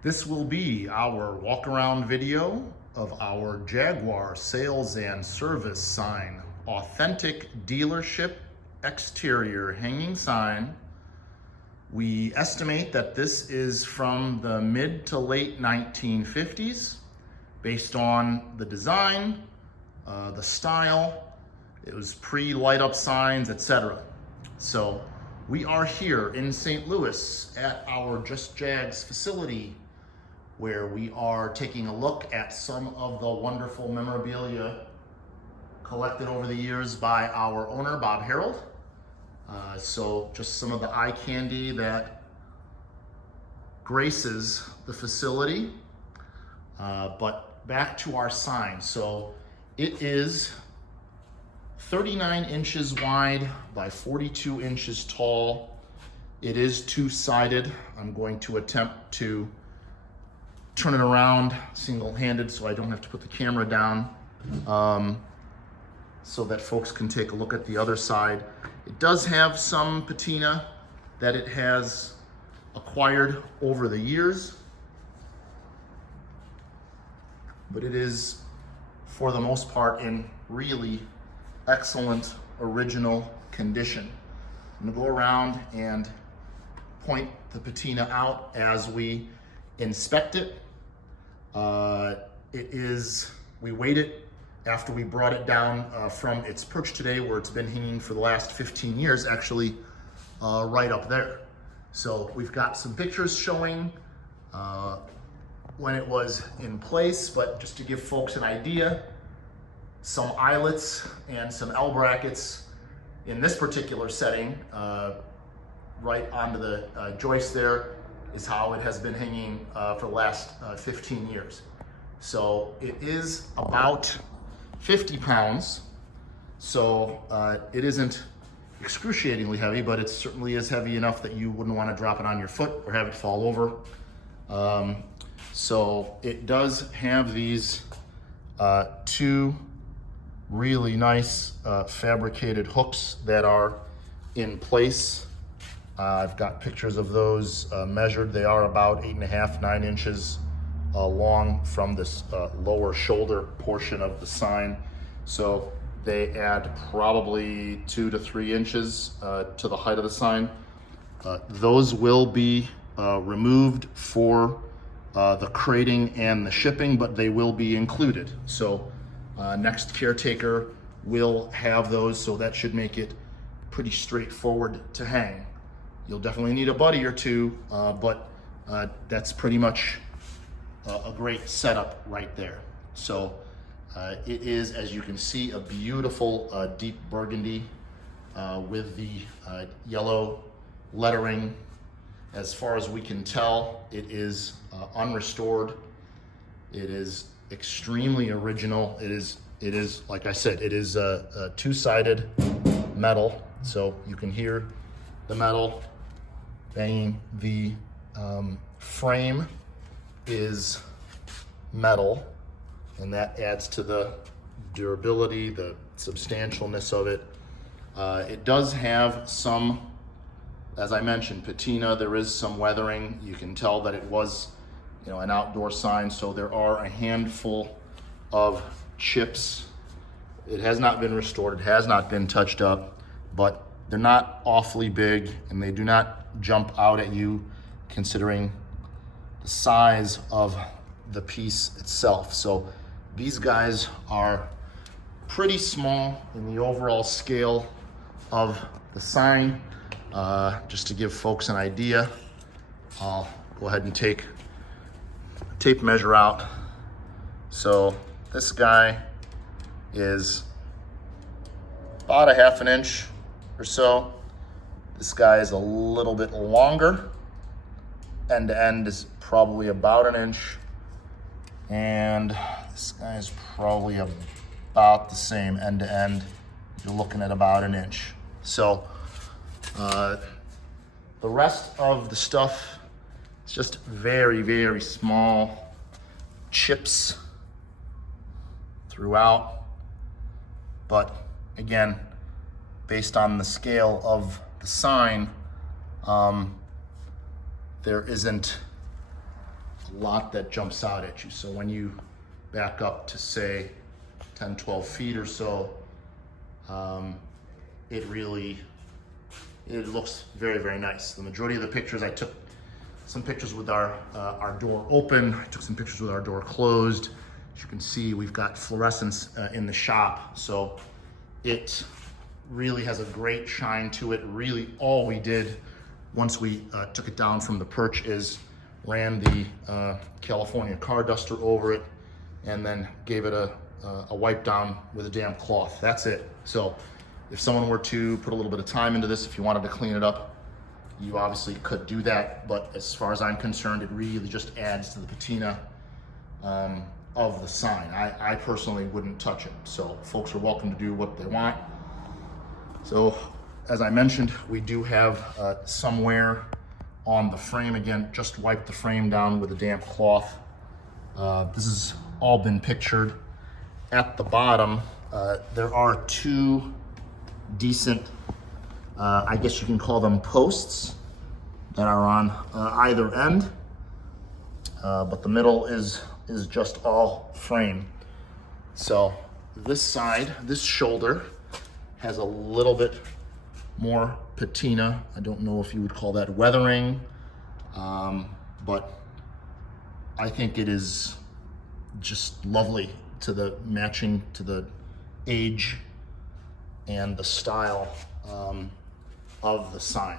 This will be our walk around video of our Jaguar sales and service sign. Authentic dealership exterior hanging sign. We estimate that this is from the mid to late 1950s based on the design, the style. It was pre-light up signs, etc. So we are here in St. Louis at our Just Jags facility, where we are taking a look at some of the wonderful memorabilia collected over the years by our owner, Bob Harold. So just some of the eye candy that graces the facility. But back to our sign. So it is 39 inches wide by 42 inches tall. It is two-sided. I'm going to attempt to turn it around single-handed so I don't have to put the camera down, so that folks can take a look at the other side. It does have some patina that it has acquired over the years, but it is, for the most part, in really excellent original condition. I'm gonna go around and point the patina out as we inspect it. We weighed it after we brought it down from its perch today, where it's been hanging for the last 15 years, actually right up there. So we've got some pictures showing when it was in place, but just to give folks an idea, some eyelets and some L brackets in this particular setting, right onto the joist there, is how it has been hanging for the last 15 years. So it is about 50 pounds. So it isn't excruciatingly heavy, but it certainly is heavy enough that you wouldn't want to drop it on your foot or have it fall over. So it does have these two really nice fabricated hooks that are in place. I've got pictures of those measured. They are about 8.5, 9 inches long from this lower shoulder portion of the sign. So they add probably 2 to 3 inches to the height of the sign. Those will be removed for the crating and the shipping, but they will be included. So next caretaker will have those, so that should make it pretty straightforward to hang. You'll definitely need a buddy or two, but that's pretty much a great setup right there. So it is, as you can see, a beautiful deep burgundy with the yellow lettering. As far as we can tell, it is unrestored. It is extremely original. It is, like I said, it is a two-sided metal, so you can hear the metal banging. The frame is metal, and that adds to the durability, the substantialness of it. It does have some, as I mentioned, patina. There is some weathering. You can tell that it was, an outdoor sign, so there are a handful of chips. It has not been restored. It has not been touched up, but they're not awfully big, and they do not jump out at you considering the size of the piece itself. So these guys are pretty small in the overall scale of the sign. Just to give folks an idea, I'll go ahead and take a tape measure out. So this guy is about 1/2 inch or so. This guy is a little bit longer. End to end is probably about 1 inch. And this guy is probably about the same end to end. You're looking at about 1 inch. So the rest of the stuff is just very, very small chips throughout. But again, based on the scale of the sign, there isn't a lot that jumps out at you. So when you back up to say 10, 12 feet or so, it looks very, very nice. The majority of the pictures, I took some pictures with our door open. I took some pictures with our door closed. As you can see, we've got fluorescence in the shop. So it really has a great shine to it. Really, all we did once we took it down from the perch is ran the California car duster over it and then gave it a wipe down with a damp cloth. That's it. So if someone were to put a little bit of time into this, if you wanted to clean it up, you obviously could do that. But as far as I'm concerned, it really just adds to the patina of the sign. I personally wouldn't touch it. So folks are welcome to do what they want. So as I mentioned, we do have somewhere on the frame, again, just wipe the frame down with a damp cloth. This has all been pictured. At the bottom, there are two decent, I guess you can call them posts that are on either end, but the middle is just all frame. So this side, this shoulder, has a little bit more patina. I don't know if you would call that weathering, but I think it is just lovely to the matching to the age and the style of the sign.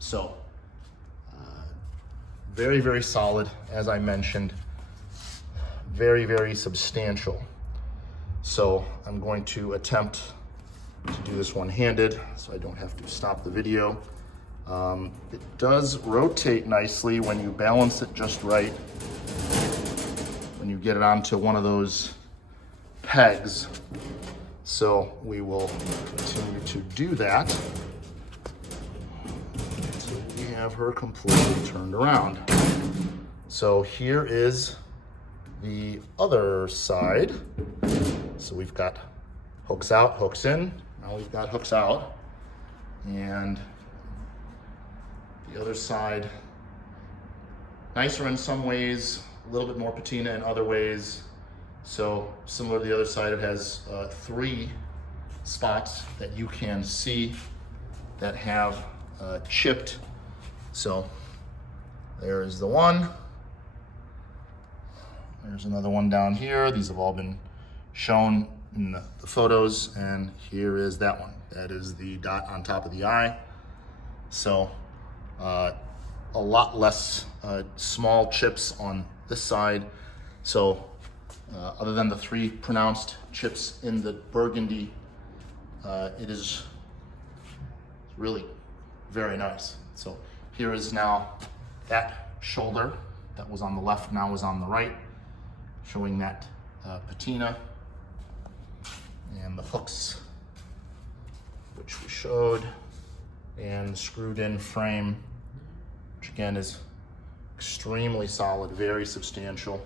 So very, very solid, as I mentioned, very, very substantial. So I'm going to attempt to do this one-handed so I don't have to stop the video. It does rotate nicely when you balance it just right. When you get it onto one of those pegs. So we will continue to do that until we have her completely turned around. So here is the other side. So we've got hooks out, hooks in. Now we've got hooks out. And the other side, nicer in some ways, a little bit more patina in other ways. So similar to the other side, it has 3 spots that you can see that have chipped. So there is the one. There's another one down here. These have all been shown in the photos, and here is that one. That is the dot on top of the eye. So a lot less small chips on this side. So other than the 3 pronounced chips in the burgundy, it is really very nice. So here is now that shoulder that was on the left, now is on the right, showing that patina, and the hooks, which we showed, and the screwed in frame, which again is extremely solid, very substantial.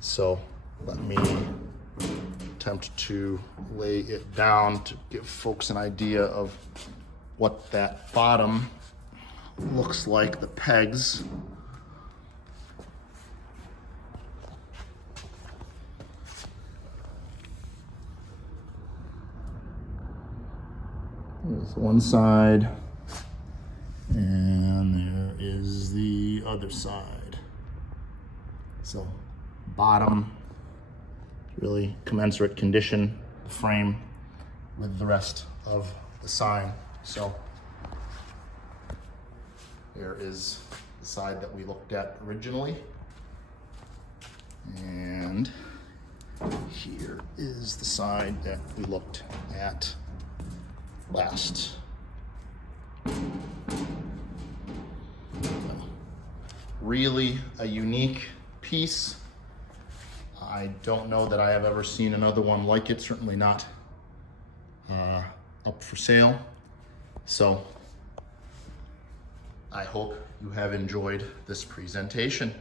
So let me attempt to lay it down to give folks an idea of what that bottom looks like, the pegs. There's one side, and there is the other side. So bottom, really commensurate condition, the frame with the rest of the sign. So here is the side that we looked at originally, and here is the side that we looked at last. Really a unique piece. I don't know that I have ever seen another one like it, certainly not up for sale. So I hope you have enjoyed this presentation.